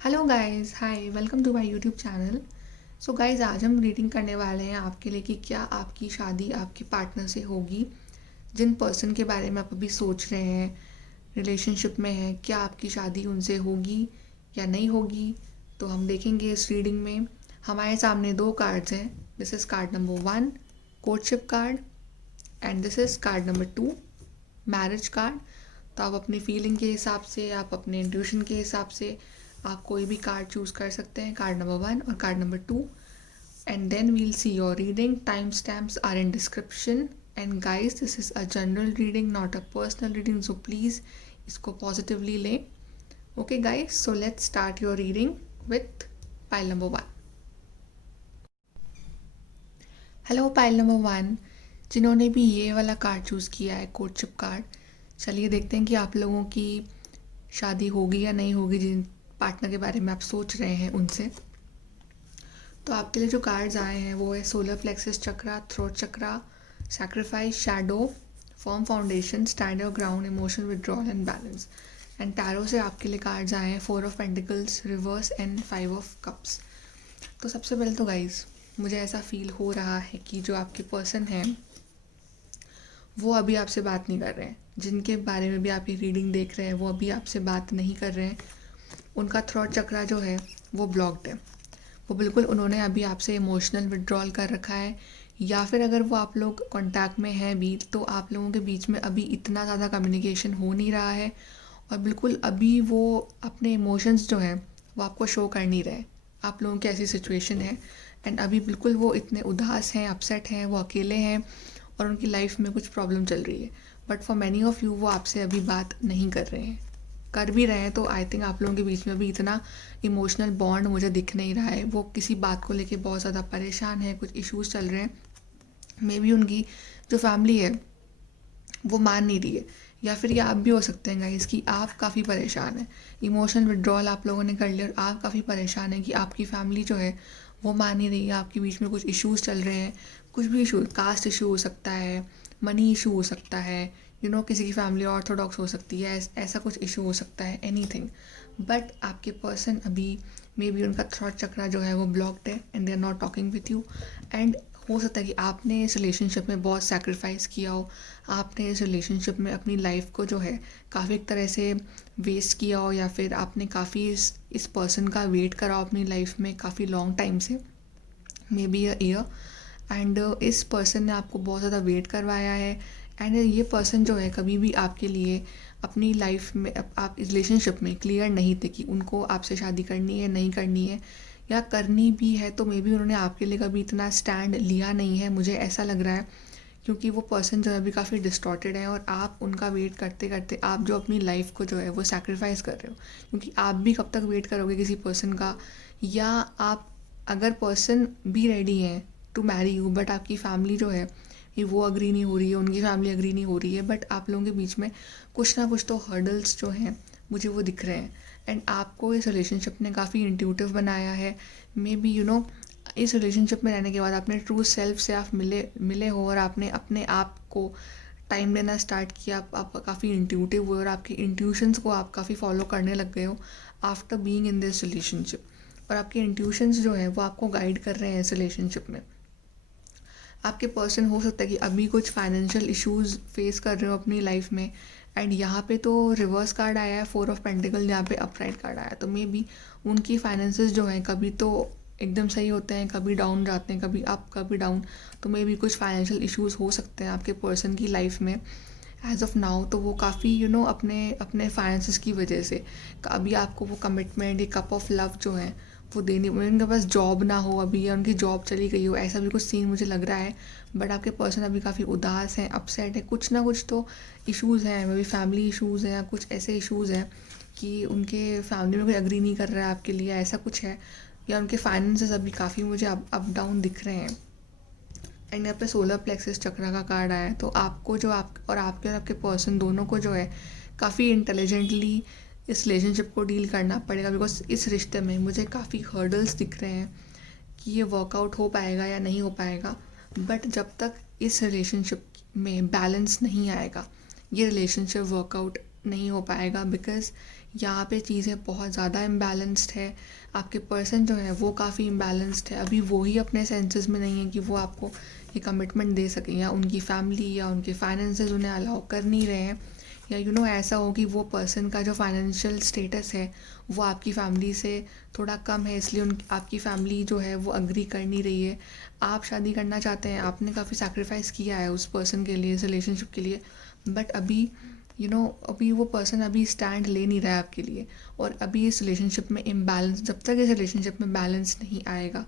Hello guys, hi, welcome to my YouTube channel. So guys, आज हम reading करने वाले हैं आपके लिए कि क्या आपकी शादी आपके पार्टनर से होगी। जिन पर्सन के बारे में आप अभी सोच रहे हैं, रिलेशनशिप में हैं, क्या आपकी शादी उनसे होगी या नहीं होगी। तो हम देखेंगे इस रीडिंग में। हमारे सामने दो कार्ड्स हैं। This is card number 1, courtship card, and this is card number 2, marriage card. तो आप अपनी फीलिंग के हिसाब से, आप अपने इंट्यूशन के हिसाब से आप कोई भी कार्ड चूज़ कर सकते हैं, कार्ड नंबर 1 और card number 2। And then we'll see your reading. Time stamps are in description. And guys, this is a general reading, not a personal reading, so please इसको पॉजिटिवली लें। Okay guys, so let's start your reading with pile number 1। Hello pile number 1, जिन्होंने भी ये वाला card choose किया है, courtship card. चलिए देखते हैं कि आप लोगों की शादी होगी या नहीं होगी, जिन पार्टनर के बारे में आप सोच रहे हैं उनसे। तो आपके लिए जो कार्ड्स आए हैं वो है solar plexus chakra, throat chakra, sacrifice, shadow, firm foundation, stand your ground, emotional withdrawal and balance. And tarot से आपके लिए कार्ड्स आए हैं 4 of pentacles reverse and 5 of cups. तो सबसे पहले तो गाइज, मुझे ऐसा फील हो रहा है कि जो आपके पर्सन हैं वो अभी आपसे बात नहीं कर रहे हैं। जिनके बारे में भी आप ये रीडिंग देख रहे हैं वो अभी आपसे बात नहीं कर रहे हैं। उनका थ्रॉट चक्रा जो है वो ब्लॉक्ड है। वो बिल्कुल, उन्होंने अभी आपसे इमोशनल विड्रॉल कर रखा है, या फिर अगर वो आप लोग कांटेक्ट में हैं भी तो आप लोगों के बीच में अभी इतना ज़्यादा कम्युनिकेशन हो नहीं रहा है। और बिल्कुल अभी वो अपने इमोशंस जो हैं वो आपको शो कर नहीं रहे। आप लोगों की ऐसी सिचुएशन है। एंड अभी बिल्कुल वो इतने उदास हैं, अपसेट हैं, वो अकेले हैं और उनकी लाइफ में कुछ प्रॉब्लम चल रही है। But for many of you वो आपसे अभी बात नहीं कर रहे हैं। कर भी रहे हैं तो आई थिंक आप लोगों के बीच में भी इतना इमोशनल बॉन्ड मुझे दिख नहीं रहा है। वो किसी बात को लेके बहुत ज़्यादा परेशान है, कुछ इश्यूज चल रहे हैं। मे बी उनकी जो फैमिली है वो मान नहीं रही है, या फिर ये आप भी हो सकते हैं गाइस कि आप काफ़ी परेशान हैं। इमोशनल विड्रॉल आप लोगों ने कर लिया और आप काफ़ी परेशान हैं कि आपकी फैमिली जो है वो मान नहीं रही है। आपके बीच में कुछ इश्यूज चल रहे हैं, कुछ भी इशू, कास्ट इशू हो सकता है, मनी इशू हो सकता है, किसी की फैमिली ऑर्थोडॉक्स हो सकती है, ऐसा कुछ इशू हो सकता है, एनीथिंग। बट आपके पर्सन अभी मे बी उनका थ्रॉट चक्रा जो है वो ब्लॉक्ड है and they are not talking with you. And हो सकता है कि आपने इस रिलेशनशिप में बहुत सेक्रीफाइस किया हो। आपने इस रिलेशनशिप में अपनी लाइफ को जो है काफ़ी एक तरह से वेस्ट किया हो, या फिर आपने काफ़ी इस पर्सन का वेट करा हो अपनी लाइफ में काफ़ी लॉन्ग टाइम से, may be a year. And इस पर्सन ने आपको बहुत ज़्यादा वेट करवाया है। एंड ये पर्सन जो है कभी भी आपके लिए अपनी लाइफ में, आप इस रिलेशनशिप में क्लियर नहीं थे कि उनको आपसे शादी करनी है, नहीं करनी है, या करनी भी है तो मे बी उन्होंने आपके लिए कभी इतना स्टैंड लिया नहीं है, मुझे ऐसा लग रहा है। क्योंकि वो पर्सन जो है अभी काफ़ी डिस्टॉर्टेड है और आप उनका वेट करते करते आप जो अपनी लाइफ को जो है वो सैक्रिफाइस कर रहे हो। क्योंकि आप भी कब तक वेट करोगे किसी पर्सन का, या आप, अगर पर्सन भी रेडी है टू मैरी यू बट आपकी फैमिली जो है कि वो अग्री नहीं हो रही है, उनकी फैमिली अग्री नहीं हो रही है, बट आप लोगों के बीच में कुछ ना कुछ तो हर्डल्स जो हैं मुझे वो दिख रहे हैं। एंड आपको इस रिलेशनशिप ने काफ़ी इंट्यूटिव बनाया है। मे बी इस रिलेशनशिप में रहने के बाद अपने ट्रू सेल्फ से आप मिले मिले हो और आपने अपने आप को टाइम देना स्टार्ट किया। आप काफ़ी इंट्यूटिव हुए और आपकी इंट्यूशंस को आप काफ़ी फॉलो करने लग गए हो after being in this relationship. और आपके इंट्यूशंस जो है वो आपको गाइड कर रहे हैं इस रिलेशनशिप में। आपके पर्सन हो सकता है कि अभी कुछ फाइनेंशियल इश्यूज फेस कर रहे हो अपनी लाइफ में। एंड यहाँ पे तो रिवर्स कार्ड आया है 4 ऑफ पेंटिकल, यहाँ पे अपराइट कार्ड आया है। तो मे बी उनकी फाइनेंसेस जो हैं कभी तो एकदम सही होते हैं, कभी डाउन जाते हैं, कभी अप कभी डाउन। तो मे बी कुछ फाइनेंशियल इश्यूज हो सकते हैं आपके पर्सन की लाइफ में एज ऑफ नाउ। तो वो काफ़ी अपने अपने फाइनेंसेस की वजह से अभी आपको वो कमिटमेंट, ये कप ऑफ लव जो है वो देनी, उनके पास जॉब ना हो अभी, या उनकी जॉब चली गई हो, ऐसा भी कुछ सीन मुझे लग रहा है। बट आपके पर्सन अभी काफ़ी उदास हैं, अपसेट है, कुछ ना कुछ तो इश्यूज़ हैं, मे बी फैमिली इश्यूज़ हैं, या कुछ ऐसे इश्यूज़ हैं कि उनके फैमिली में कोई अग्री नहीं कर रहा है आपके लिए, ऐसा कुछ है। या उनके फाइनेंसेस अभी काफ़ी मुझे अप डाउन दिख रहे हैं। एंड यहाँ पे सोलर प्लेक्सस चक्रा का कार्ड आया है। तो आपको जो आपके पर्सन दोनों को जो है काफ़ी इंटेलिजेंटली इस रिलेशनशिप को डील करना पड़ेगा। बिकॉज इस रिश्ते में मुझे काफ़ी हर्डल्स दिख रहे हैं कि ये वर्कआउट हो पाएगा या नहीं हो पाएगा। बट जब तक इस रिलेशनशिप में बैलेंस नहीं आएगा, ये रिलेशनशिप वर्कआउट नहीं हो पाएगा, बिकॉज़ यहाँ पे चीज़ें बहुत ज़्यादा इम्बैलेंस्ड है। आपके पर्सन जो है वो काफ़ी इम्बैलेंस्ड है। अभी वो ही अपने सेंसेस में नहीं है कि वो आपको ये कमिटमेंट दे सकें, या उनकी फैमिली या उनके फाइनेंसेस उन्हें अलाउ कर नहीं रहे हैं, या ऐसा हो कि वो पर्सन का जो फाइनेंशियल स्टेटस है वो आपकी फैमिली से थोड़ा कम है, इसलिए उन आपकी फैमिली जो है वो अग्री कर नहीं रही है। आप शादी करना चाहते हैं, आपने काफ़ी सैक्रिफाइस किया है उस पर्सन के लिए, इस रिलेशनशिप के लिए, बट अभी अभी वो पर्सन अभी स्टैंड ले नहीं रहा है आपके लिए। और अभी इस रिलेशनशिप में इम्बैलेंस, जब तक इस रिलेशनशिप में बैलेंस नहीं आएगा,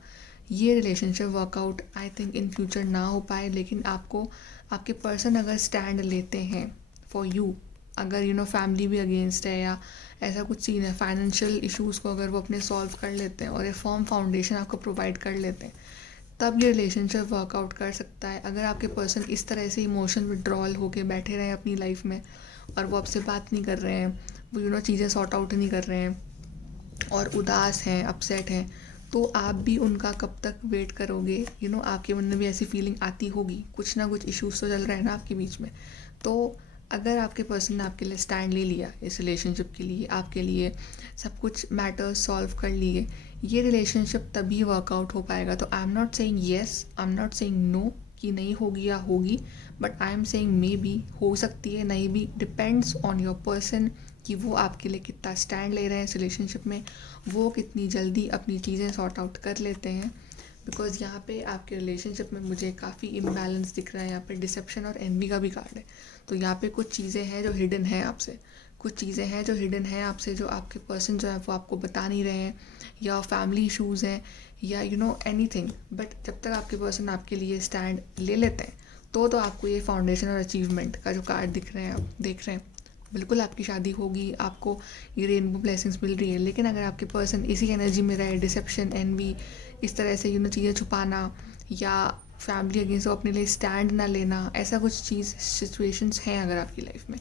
ये relationship workout I think in future ना हो पाए। लेकिन आपको, आपके पर्सन अगर स्टैंड लेते हैं फॉर यू, अगर फैमिली भी अगेंस्ट है या ऐसा कुछ सीन है, फाइनेंशियल इश्यूज़ को अगर वो अपने सॉल्व कर लेते हैं और एक फर्म फाउंडेशन आपको प्रोवाइड कर लेते हैं, तब ये रिलेशनशिप वर्कआउट कर सकता है। अगर आपके पर्सन इस तरह से इमोशन विड्रॉल होके बैठे रहे अपनी लाइफ में और वो आपसे बात नहीं कर रहे हैं, वो चीज़ें सॉर्ट आउट नहीं कर रहे हैं और उदास हैं, अपसेट हैं, तो आप भी उनका कब तक वेट करोगे? आपके मन में भी ऐसी फीलिंग आती होगी, कुछ ना कुछ इश्यूज़ तो चल रहे हैं ना आपके बीच में। तो अगर आपके पर्सन ने आपके लिए स्टैंड ले लिया इस रिलेशनशिप के लिए, आपके लिए सब कुछ मैटर्स सॉल्व कर लिए, ये रिलेशनशिप तभी वर्कआउट हो पाएगा। तो I am not saying yes, I am not saying no कि नहीं होगी या होगी, but I am saying maybe हो सकती है, नहीं भी, डिपेंड्स ऑन योर पर्सन कि वो आपके लिए कितना स्टैंड ले रहे हैं इस रिलेशनशिप में, वो कितनी जल्दी अपनी चीज़ें सॉर्ट आउट कर लेते हैं। बिकॉज यहाँ पे आपके रिलेशनशिप में मुझे काफ़ी इम्बैलेंस दिख रहा है, यहाँ पे डिसेप्शन और एनवी का भी कार्ड है। तो यहाँ पे कुछ चीज़ें हैं जो हिडन है आपसे, कुछ चीज़ें हैं जो हिडन है आपसे, जो आपके पर्सन जो है वो आपको बता नहीं रहे हैं, या फैमिली इशूज़ हैं, या एनीथिंग। बट जब तक आपके पर्सन आपके लिए स्टैंड ले लेते हैं, तो आपको ये फाउंडेशन और अचीवमेंट का जो कार्ड दिख रहे हैं, आप देख रहे हैं, बिल्कुल आपकी शादी होगी, आपको ये रेनबो ब्लेसिंग्स मिल रही है। लेकिन अगर आपके पर्सन इसी एनर्जी में रहे, डिसेप्शन, एनवी, इस तरह से चीज़ें छुपाना, या फैमिली अगेंस्ट अपने लिए स्टैंड ना लेना, ऐसा कुछ चीज़ सिचुएशंस हैं अगर आपकी लाइफ में,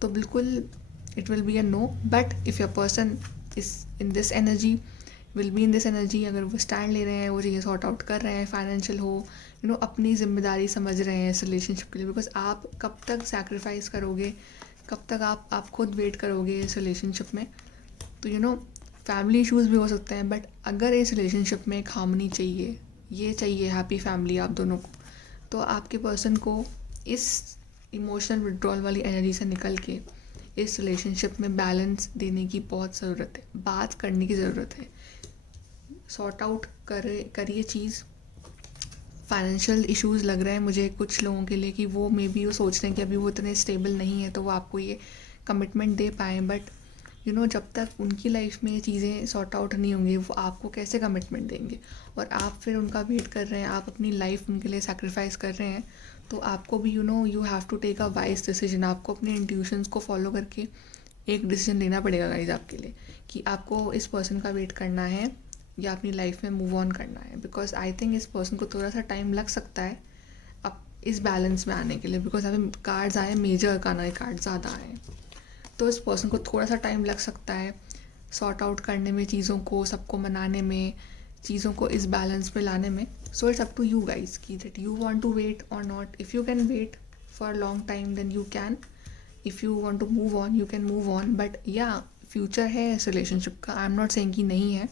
तो बिल्कुल it will be a no. But if your person is in this energy, will be in this energy, अगर वो स्टैंड ले रहे हैं, वो चीज़ें सॉर्ट आउट कर रहे हैं, फाइनेंशियल हो, अपनी जिम्मेदारी समझ रहे हैं इस रिलेशनशिप के लिए। बिकॉज आप कब तक सैक्रिफाइस करोगे, कब तक आप खुद वेट करोगे इस रिलेशनशिप में? तो फैमिली इश्यूज़ भी हो सकते हैं, बट अगर इस रिलेशनशिप में एक हार्मनी चाहिए, ये चाहिए हैप्पी फैमिली आप दोनों को, तो आपके पर्सन को इस इमोशनल विड्रॉल वाली एनर्जी से निकल के इस रिलेशनशिप में बैलेंस देने की बहुत ज़रूरत है, बात करने की ज़रूरत है, सॉर्ट आउट करिए चीज़। फाइनेंशियल इश्यूज़ लग रहे हैं मुझे कुछ लोगों के लिए कि वो मे बी वो सोच रहे हैं कि अभी वो इतने स्टेबल नहीं है तो वो आपको ये कमिटमेंट दे पाएँ, बट जब तक उनकी लाइफ में ये चीज़ें सॉर्ट आउट नहीं होंगी, वो आपको कैसे कमिटमेंट देंगे? और आप फिर उनका वेट कर रहे हैं, आप अपनी लाइफ उनके लिए सैक्रिफाइस कर रहे हैं, तो आपको भी you have to take a wise decision. आपको अपने इंट्यूशंस को फॉलो करके एक डिसीजन लेना पड़ेगा गाइज आपके लिए, कि आपको इस पर्सन का वेट करना है या अपनी लाइफ में मूव ऑन करना है। बिकॉज आई थिंक इस पर्सन को थोड़ा सा टाइम लग सकता है अब इस बैलेंस में आने के लिए, बिकॉज अभी कार्ड्स आए, मेजर का नए कार्ड ज़्यादा आए, तो इस पर्सन को थोड़ा सा टाइम लग सकता है सॉर्ट आउट करने में, चीज़ों को, सबको मनाने में, चीज़ों को इस बैलेंस में लाने में। So it's up to you guys कि that you want to wait और not. If you can wait for long time then you can, if you want to move on you can move on. But या future है इस relationship का, आई am not saying कि नहीं है,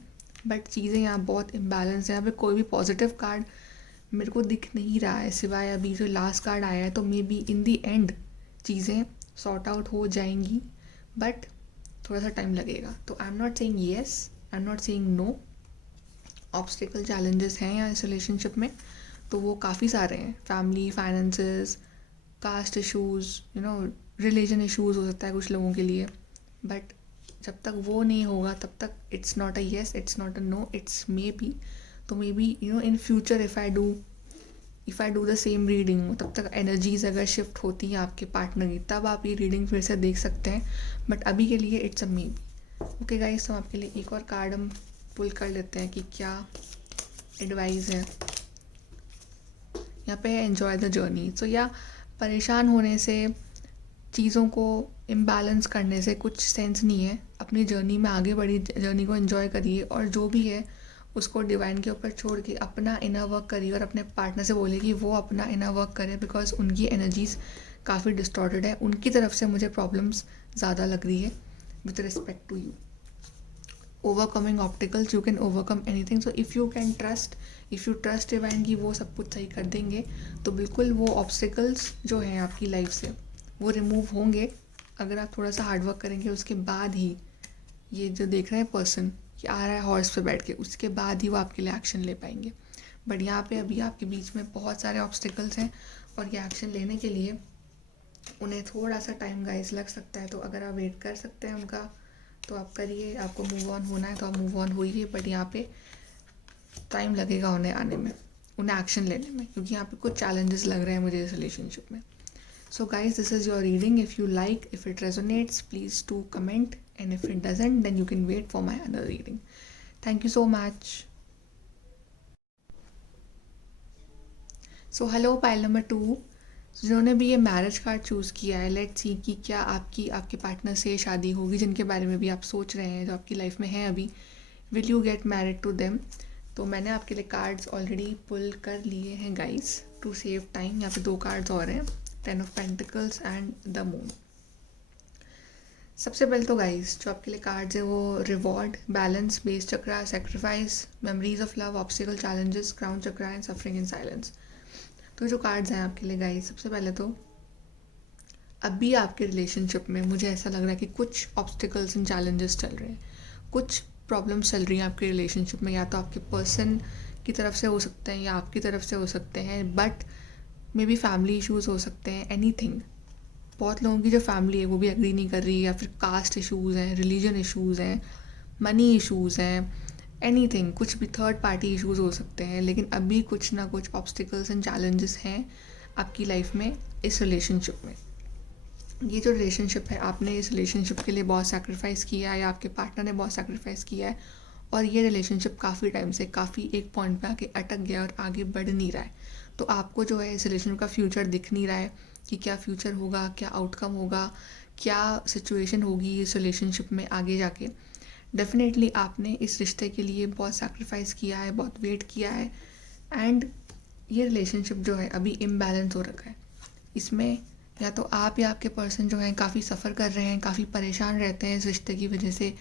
but चीज़ें यहाँ बहुत इम्बैलेंस है। यहाँ पे कोई भी पॉजिटिव कार्ड मेरे को दिख नहीं रहा है, सिवाय अभी जो लास्ट कार्ड आया है। तो maybe in the end चीज़ें सॉर्ट आउट हो जाएंगी, बट थोड़ा सा टाइम लगेगा। तो I am not saying yes, I am not saying no. Obstacle challenges हैं यहाँ इस रिलेशनशिप में, तो वो काफ़ी सारे हैं, family, finances, caste issues, religion issues हो सकता है कुछ लोगों के लिए। बट जब तक वो नहीं होगा तब तक it's not a yes, it's not a no, it's maybe. तो maybe in future if I do the same reading, तब तक एनर्जीज अगर शिफ्ट होती हैं आपके पार्टनर की, तब आप ये रीडिंग फिर से देख सकते हैं। बट अभी के लिए it's a may be. Okay guys, तो आपके लिए एक और कार्ड हम पुल कर लेते हैं कि क्या एडवाइस है। यहाँ पे है एन्जॉय द जर्नी। सो या परेशान होने से, चीज़ों को इम्बैलेंस करने से कुछ सेंस नहीं है। अपनी जर्नी में आगे बढ़ी, जर्नी को एंजॉय करिए, और जो भी है उसको डिवाइन के ऊपर छोड़ के अपना इनर वर्क करिए, और अपने पार्टनर से बोलिए कि वो अपना इनर वर्क करे, बिकॉज उनकी एनर्जीज काफ़ी डिस्टॉर्टेड है, उनकी तरफ से मुझे प्रॉब्लम्स ज़्यादा लग रही है with respect to you. Overcoming obstacles, you can overcome anything. So if you trust divine कि वो सब कुछ सही कर देंगे, तो बिल्कुल वो ऑब्स्टिकल्स जो हैं आपकी लाइफ से वो रिमूव होंगे अगर आप थोड़ा सा हार्डवर्क करेंगे. उसके बाद ही ये जो देख रहे हैं पर्सन कि आ रहा है हॉर्स पे बैठ के, उसके बाद ही वो आपके लिए एक्शन ले पाएंगे. बट यहाँ पे अभी आपके बीच में बहुत सारे ऑब्स्टिकल्स हैं और ये एक्शन लेने के लिए उन्हें थोड़ा सा टाइम गाइस लग सकता है. तो अगर आप वेट कर सकते हैं उनका तो आप करिए. आपको मूव ऑन होना है तो आप मूव ऑन होइए, बट यहाँ पे टाइम लगेगा उन्हें आने में, उन्हें एक्शन लेने में, क्योंकि यहाँ पे कुछ चैलेंजेस लग रहे हैं मुझे इस रिलेशनशिप में. So guys, this is your reading. If you like, if it resonates, please do comment, and if it doesn't, then you can wait for my other reading. Thank you so much. So hello pile number 2. जिन्होंने भी ये marriage card choose किया है, let's see कि क्या आपके partner से शादी होगी, जिनके बारे में भी आप सोच रहे हैं, जो आपकी लाइफ में है अभी. Will you get married to them? तो मैंने आपके लिए कार्ड्स ऑलरेडी पुल कर लिए हैं गाइस टू सेव टाइम. यहाँ पे 2 कार्ड्स और हैं, 10 of Pentacles and the moon. सबसे पहले तो गाइस जो आपके लिए कार्ड्स है वो reward, balance, base chakra, sacrifice, memories of love, obstacle, challenges, crown chakra and suffering in silence. तो जो कार्ड्स हैं आपके लिए गाइस, सबसे पहले तो अभी आपके रिलेशनशिप में मुझे ऐसा लग रहा है कि कुछ ऑब्स्टिकल्स एंड चैलेंजेस चल रहे हैं, कुछ प्रॉब्लम्स चल रही हैं आपके रिलेशनशिप में. या तो आपके पर्सन की तरफ से हो सकते हैं या आपकी तरफ से हो सकते हैं, but may be family issues हो सकते हैं, एनीथिंग. बहुत लोगों की जो फैमिली है वो भी एग्री नहीं कर रही है, या फिर कास्ट इश्यूज़ हैं, रिलीजन इश्यूज़ हैं, मनी इश्यूज़ हैं, एनीथिंग. कुछ भी थर्ड पार्टी इश्यूज़ हो सकते हैं, लेकिन अभी कुछ ना कुछ ऑब्स्टिकल्स एंड चैलेंजेस हैं आपकी लाइफ में इस रिलेशनशिप में. ये जो रिलेशनशिप है, आपने इस रिलेशनशिप के लिए बहुत सेक्रीफाइस किया है या आपके पार्टनर ने बहुत सेक्रीफाइस किया है, और ये रिलेशनशिप काफ़ी टाइम से काफ़ी एक पॉइंट पे आके अटक गया और आगे बढ़ नहीं रहा है. तो आपको जो है इस रिलेशन का फ्यूचर दिख नहीं रहा है कि क्या फ्यूचर होगा, क्या आउटकम होगा, क्या सिचुएशन होगी इस रिलेशनशिप में आगे जाके. डेफिनेटली आपने इस रिश्ते के लिए बहुत सैक्रिफाइस किया है, बहुत वेट किया है, एंड ये रिलेशनशिप जो है अभी इम्बैलेंस हो रखा है. इसमें या तो आप या आपके पर्सन जो है काफ़ी सफ़र कर रहे हैं, काफ़ी परेशान रहते हैं इस रिश्ते की वजह से,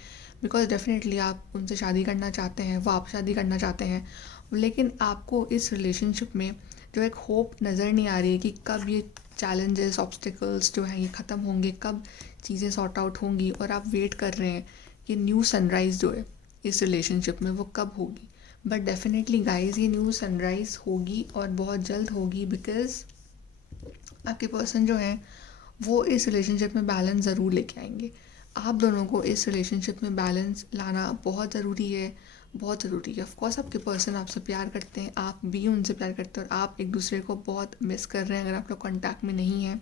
बिकॉज डेफिनेटली आप उनसे शादी करना चाहते हैं, वो आप शादी करना चाहते हैं, लेकिन आपको इस रिलेशनशिप में जो एक होप नज़र नहीं आ रही है कि कब ये चैलेंजेस, ऑब्स्टिकल्स जो हैं ये ख़त्म होंगे, कब चीज़ें सॉर्ट आउट होंगी, और आप वेट कर रहे हैं कि न्यू सनराइज़ जो है इस रिलेशनशिप में वो कब होगी. बट डेफिनेटली गाइज ये न्यू सनराइज़ होगी और बहुत जल्द होगी, बिकॉज आपके पर्सन जो हैं वो इस रिलेशनशिप में बैलेंस ज़रूर लेके आएंगे. आप दोनों को इस रिलेशनशिप में बैलेंस लाना बहुत ज़रूरी है, बहुत ज़रूरी है. ऑफकोर्स आपके पर्सन आपसे प्यार करते हैं, आप भी उनसे प्यार करते हैं, और आप एक दूसरे को बहुत मिस कर रहे हैं अगर आप लोग कॉन्टैक्ट में नहीं हैं,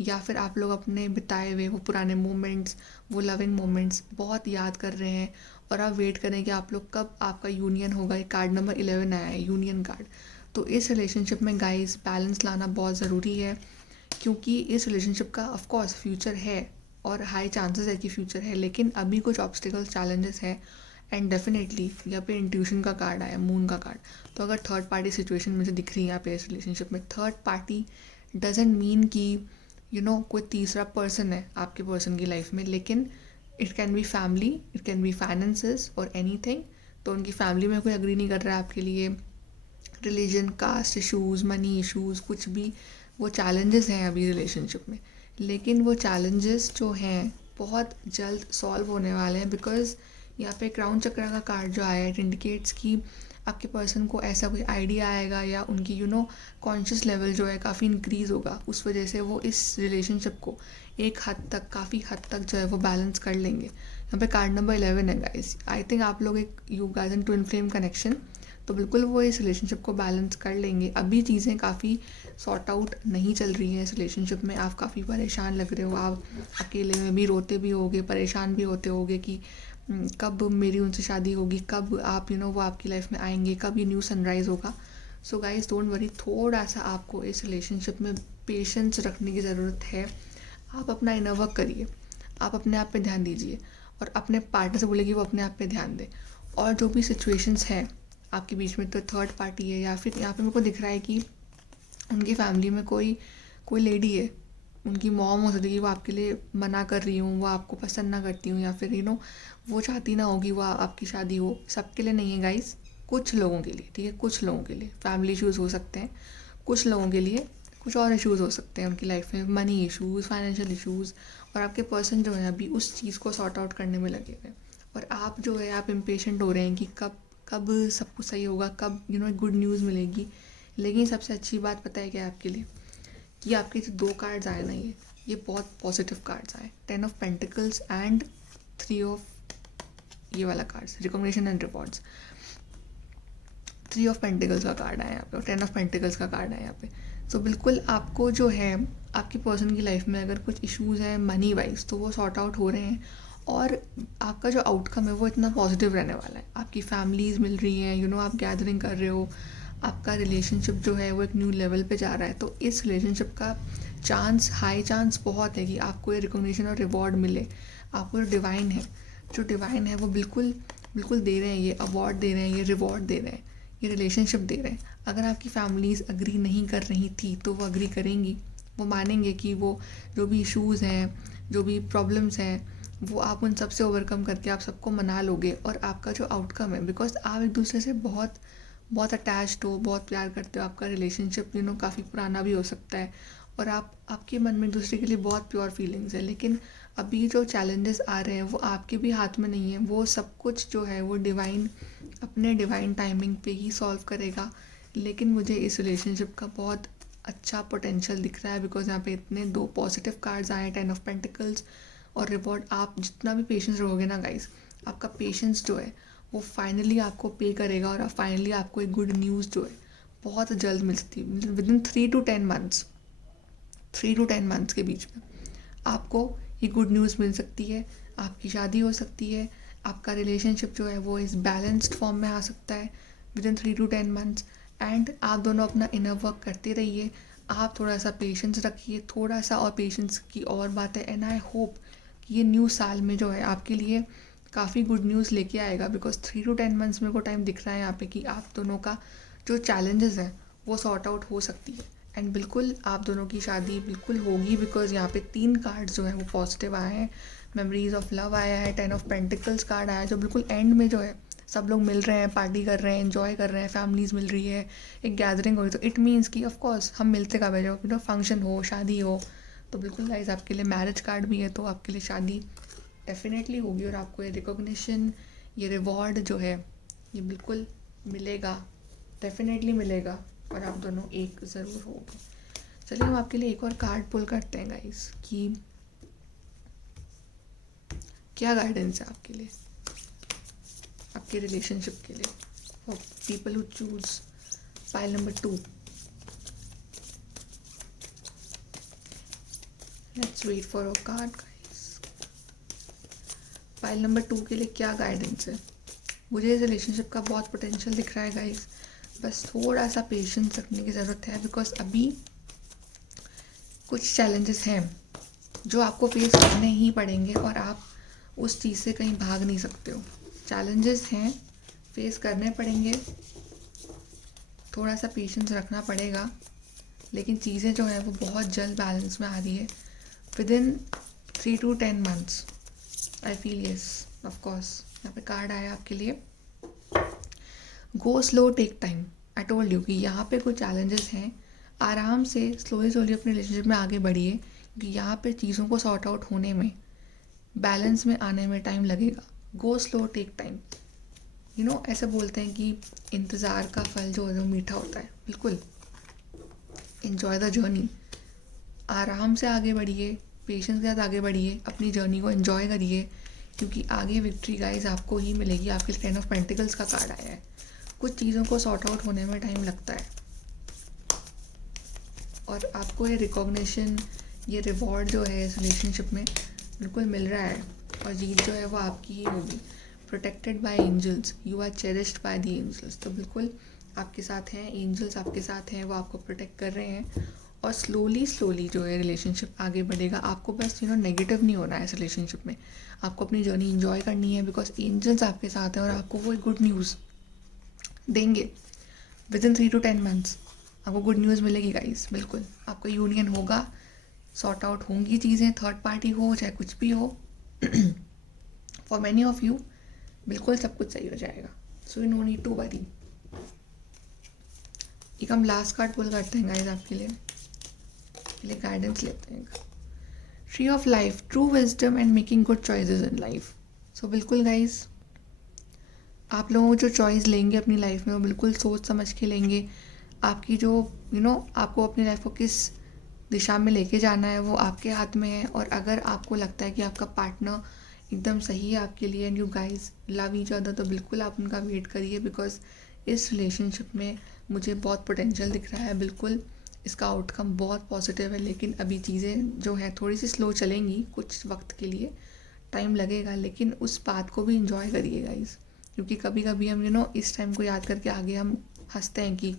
या फिर आप लोग अपने बिताए हुए वो पुराने मोमेंट्स, वो लविंग मोमेंट्स बहुत याद कर रहे हैं, और आप वेट करें कि आप लोग कब आपका यूनियन होगा. ये कार्ड नंबर 11 आया है, यूनियन कार्ड. तो इस रिलेशनशिप में गाइस बैलेंस लाना बहुत ज़रूरी है, क्योंकि इस रिलेशनशिप का ऑफकोर्स फ्यूचर है और हाई चांसेस है कि फ्यूचर है, लेकिन अभी कुछ ऑब्स्टिकल्स, चैलेंजेस है. एंड डेफिनेटली यहाँ पे इंट्यूशन का कार्ड आया, मून का कार्ड. तो अगर थर्ड पार्टी सिचुएशन मुझे दिख रही है यहाँ पे इस रिलेशनशिप में, थर्ड पार्टी डजेंट मीन कि कोई तीसरा पर्सन है आपके पर्सन की लाइफ में, लेकिन it can be family, it can be finances और एनीथिंग. तो उनकी फैमिली में कोई एग्री नहीं कर रहा है आपके लिए, religion, caste issues, money issues, कुछ भी वो चैलेंजेस हैं अभी रिलेशनशिप में, लेकिन वो चैलेंजेस जो हैं बहुत जल्द सॉल्व होने वाले हैं. बिकॉज यहाँ पे क्राउन चक्र का कार्ड जो आया है, इट इंडिकेट्स कि आपके पर्सन को ऐसा कोई आइडिया आएगा, या उनकी कॉन्शियस लेवल जो है काफ़ी इंक्रीज़ होगा, उस वजह से वो इस रिलेशनशिप को एक हद तक, काफ़ी हद तक जो है वो बैलेंस कर लेंगे. यहाँ पे कार्ड नंबर 11 है गाइस. आई थिंक आप लोग एक you guys in twin flame connection, तो बिल्कुल वो इस रिलेशनशिप को बैलेंस कर लेंगे. अभी चीज़ें काफ़ी सॉर्ट आउट नहीं चल रही हैं इस रिलेशनशिप में. आप काफ़ी परेशान लग रहे हो, आप अकेले में भी रोते भी होगे, परेशान भी होते होगे कि कब मेरी उनसे शादी होगी, कब आप वो आपकी लाइफ में आएंगे, कब ये न्यू सनराइज़ होगा. सो गाइस डोंट वरी, थोड़ा सा आपको इस रिलेशनशिप में पेशेंस रखने की ज़रूरत है. आप अपना इनर वर्क करिए, आप अपने आप पे ध्यान दीजिए, और अपने पार्टनर से बोले कि वो अपने आप पे ध्यान दे. और जो भी सिचुएशंस हैं आपके बीच में, तो थर्ड पार्टी है, या फिर यहाँ पे मेरे को दिख रहा है कि उनकी फैमिली में कोई लेडी है उनकी मॉम हो सकती है कि वो आपके लिए मना कर रही हूँ, वो आपको पसंद ना करती हूँ, या फिर वो चाहती ना होगी वो आपकी शादी हो। सबके लिए नहीं है गाइस, कुछ लोगों के लिए, ठीक है, कुछ लोगों के लिए फैमिली इश्यूज़ हो सकते हैं, कुछ लोगों के लिए कुछ और इश्यूज़ हो सकते हैं उनकी लाइफ में, मनी इश्यूज़, फाइनेंशियल इश्यूज़। और आपके पर्सन जो है अभी उस चीज़ को सॉर्ट आउट करने में लगे हुए हैं, और आप जो है आप इम्पेशेंट हो रहे हैं कि कब कब सब कुछ सही होगा, कब गुड न्यूज़ मिलेगी। लेकिन सबसे अच्छी बात पता है क्या है आपके लिए, कि आपके जो 2 कार्ड्स आए ना, ये बहुत पॉजिटिव कार्ड्स आए, 10 ऑफ पेंटिकल्स एंड 3 ऑफ ये वाला cards, recognition and rewards. 3 of pentacles का कार्ड आया यहाँ पे और 10 ऑफ पेंटिकल्स का कार्ड आया यहाँ पे। तो बिल्कुल आपको जो है आपकी पर्सन की लाइफ में अगर कुछ इश्यूज़ हैं मनी वाइज, तो वो सॉर्ट आउट हो रहे हैं, और आपका जो आउटकम है वो इतना पॉजिटिव रहने वाला है। आपकी फैमिलीज़ मिल रही हैं, आप गैदरिंग कर रहे हो, आपका रिलेशनशिप जो है वो एक न्यू लेवल पे जा रहा है। तो इस रिलेशनशिप का हाई चांस बहुत है कि आपको ये रिकॉग्निशन और रिवॉर्ड मिले। आपको जो डिवाइन है वो बिल्कुल बिल्कुल दे रहे हैं, ये अवार्ड दे रहे हैं, ये रिवॉर्ड दे रहे हैं, ये रिलेशनशिप दे रहे हैं। अगर आपकी फैमिलीज़ अग्री नहीं कर रही थी तो वो अग्री करेंगी, वो मानेंगे कि वो जो भी इश्यूज़ हैं, जो भी प्रॉब्लम्स हैं, वो आप उन सब से ओवरकम करके आप सबको मना लोगे, और आपका जो आउटकम है, बिकॉज आप एक दूसरे से बहुत बहुत अटैच्ड हो, बहुत प्यार करते हो, आपका रिलेशनशिप काफ़ी पुराना भी हो सकता है, और आपके मन में एक दूसरे के लिए बहुत प्योर फीलिंग्स है। लेकिन अभी जो चैलेंजेस आ रहे हैं वो आपके भी हाथ में नहीं है, वो सब कुछ जो है वो डिवाइन अपने डिवाइन टाइमिंग पे ही सॉल्व करेगा। लेकिन मुझे इस रिलेशनशिप का बहुत अच्छा पोटेंशियल दिख रहा है, बिकॉज यहाँ पे इतने 2 पॉजिटिव कार्ड्स आए हैं, 10 ऑफ पेंटिकल्स और रिवॉर्ड। आप जितना भी पेशेंस रहोगे ना गाइस, आपका पेशेंस जो है वो फाइनली आपको पे करेगा, और फाइनली आपको एक गुड न्यूज़ जो है बहुत जल्द मिल सकती है। Within 3 to 10 months, 3 to 10 months के बीच में आपको ये गुड न्यूज़ मिल सकती है। आपकी शादी हो सकती है, आपका रिलेशनशिप जो है वो इस बैलेंस्ड फॉर्म में आ सकता है विदिन 3 to 10 मंथ्स। एंड आप दोनों अपना इनर वर्क करते रहिए, आप थोड़ा सा पेशेंस रखिए, थोड़ा सा और पेशेंस की और बात है। एंड आई होप कि ये न्यू साल में जो है आपके लिए काफ़ी गुड न्यूज़ लेके आएगा, बिकॉज 3 to 10 मंथ्स मेरे को टाइम दिख रहा है यहाँ पे कि आप दोनों का जो चैलेंजेस हैं वो सॉर्ट आउट हो सकती है। एंड बिल्कुल आप दोनों की शादी बिल्कुल होगी, बिकॉज यहाँ पे 3 कार्ड्स जो है वो पॉजिटिव आए हैं। मेमोरीज ऑफ लव आया है, 10 ऑफ पेंटिकल्स कार्ड आया है, जो बिल्कुल एंड में जो है सब लोग मिल रहे हैं, पार्टी कर रहे हैं, एंजॉय कर रहे हैं, फैमिलीज़ मिल रही है, एक गैदरिंग हो रही है। तो इट मीन्स कि ऑफकोर्स हम मिलते कब है, जब फंक्शन हो, शादी हो। तो बिल्कुल गाइस आपके लिए मैरिज कार्ड भी है, तो आपके लिए शादी डेफिनेटली होगी, और आपको ये रिकॉग्निशन, ये रिवॉर्ड जो है ये बिल्कुल मिलेगा, डेफिनेटली मिलेगा, और आप दोनों एक ज़रूर होगे। चलिए हम आपके लिए एक और कार्ड पुल करते हैं गाइस, कि क्या गाइडेंस है आपके लिए, आपके रिलेशनशिप के लिए, for people who choose pile number 2। Let's wait for a card guys. Pile number 2 के लिए क्या गाइडेंस है? मुझे इस रिलेशनशिप का बहुत पोटेंशियल दिख रहा है गाइस, बस थोड़ा सा पेशेंस रखने की ज़रूरत है, बिकॉज अभी कुछ चैलेंजेस हैं जो आपको फेस करने ही पड़ेंगे, और आप उस चीज़ से कहीं भाग नहीं सकते हो। चैलेंजेस हैं, फेस करने पड़ेंगे, थोड़ा सा पेशेंस रखना पड़ेगा, लेकिन चीज़ें जो है वो बहुत जल्द बैलेंस में आ रही है within 3 to 10 months. I feel yes, of course. यहाँ पे कार्ड आया आपके लिए, go slow take time. I told you कि यहाँ पे कुछ चैलेंजेस हैं, आराम से स्लोली स्लोली अपने रिलेशनशिप में आगे बढ़िए, क्योंकि यहाँ पे चीज़ों को सॉर्ट आउट होने में, बैलेंस में आने में टाइम लगेगा। Go slow take time. ऐसे बोलते हैं कि इंतज़ार का फल जो है वो मीठा होता है। बिल्कुल इन्जॉय द जर्नी, आराम से आगे बढ़िए, पेशेंस के साथ आगे बढ़िए, अपनी जर्नी को एंजॉय करिए, क्योंकि आगे विक्ट्री गाइज आपको ही मिलेगी। आपके 10 ऑफ पेंटिकल्स का कार्ड आया है। कुछ चीज़ों को सॉर्ट आउट होने में टाइम लगता है, और आपको ये रिकॉग्निशन, ये रिवॉर्ड जो है इस रिलेशनशिप में बिल्कुल मिल रहा है, और जीत जो है वो आपकी ही होगी। Protected by angels, you are cherished by the angels. तो बिल्कुल आपके साथ हैं, एंजल्स आपके साथ हैं, वो आपको प्रोटेक्ट कर रहे हैं, और स्लोली स्लोली जो है रिलेशनशिप आगे बढ़ेगा। आपको बस नेगेटिव नहीं होना है इस रिलेशनशिप में, आपको अपनी जर्नी एंजॉय करनी है, बिकॉज एंजल्स आपके साथ हैं, और आपको वो एक गुड न्यूज़ देंगे विदिन 3 to 10 मंथ्स। आपको गुड न्यूज़ मिलेगी गाइस, बिल्कुल आपका यूनियन होगा, सॉर्ट आउट होंगी चीज़ें, थर्ड पार्टी हो चाहे कुछ भी हो। फॉर मैनी ऑफ यू बिल्कुल सब कुछ सही हो जाएगा, so you no need to worry. एक हम लास्ट कार्ड पुल करते हैं गाइस आपके लिए गाइडेंस लेते हैं। Tree of life, true wisdom and making good choices in life. So बिल्कुल गाइस, आप लोगों जो चॉइस लेंगे अपनी लाइफ में वो बिल्कुल सोच समझ के लेंगे। आपकी जो आपको अपनी लाइफ को किस दिशा में लेके जाना है वो आपके हाथ में है। और अगर आपको लगता है कि आपका पार्टनर एकदम सही है आपके लिए and you guys love each other, तो बिल्कुल आप उनका वेट करिए, बिकॉज इस रिलेशनशिप में मुझे बहुत पोटेंशियल दिख रहा है। बिल्कुल इसका आउटकम बहुत पॉजिटिव है, लेकिन अभी चीज़ें जो हैं थोड़ी सी स्लो चलेंगी कुछ वक्त के लिए, टाइम लगेगा, लेकिन उस बात को भी इंजॉय करिए गाइस। क्योंकि कभी कभी हम इस टाइम को याद करके आगे हम हंसते हैं कि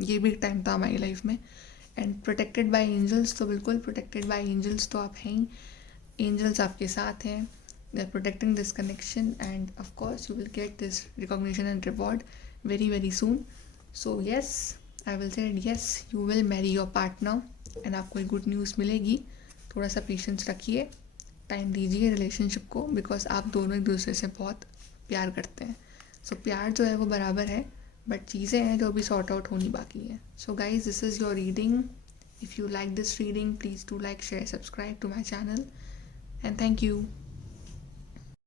ये भी टाइम था हमारी लाइफ में। एंड प्रोटेक्टेड बाय एंजल्स, तो बिल्कुल प्रोटेक्टेड बाय एंजल्स तो आप हैं ही। एंजल्स आपके साथ हैं, they are protecting this connection and of course you will get this recognition and reward very very soon. So yes, I will say yes, you will marry your partner and आपको एक good news मिलेगी। थोड़ा सा patience रखिए, time दीजिए relationship को, because आप दोनों एक दूसरे से बहुत प्यार करते हैं। सो प्यार जो है वो बराबर है, बट चीज़ें हैं जो अभी सॉर्ट आउट होनी बाकी है। So guys, this is your reading. If you like this reading, please do like, share, subscribe to my channel and thank you.